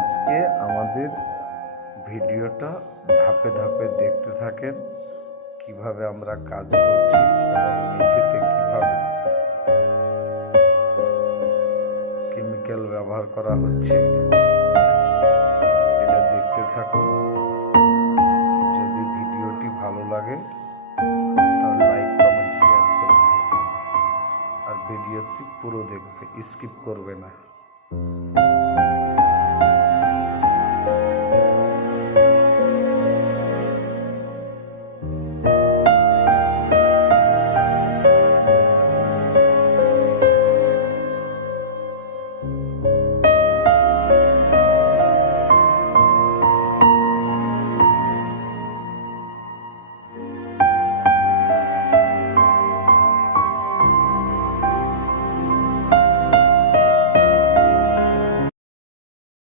আজকে আমাদের ভিডিওটা ধাপে ধাপে দেখতে থাকেন, কিভাবে আমরা কাজ করছি এবং মেঝেতে কিভাবে কেমিক্যাল ব্যবহার করা হচ্ছে, এটা দেখতে থাকুন। যদি ভিডিওটি ভালো লাগে তাহলে লাইক কমেন্ট শেয়ার করে দিও, আর ভিডিওটি পুরো দেখবে, স্কিপ করবে না।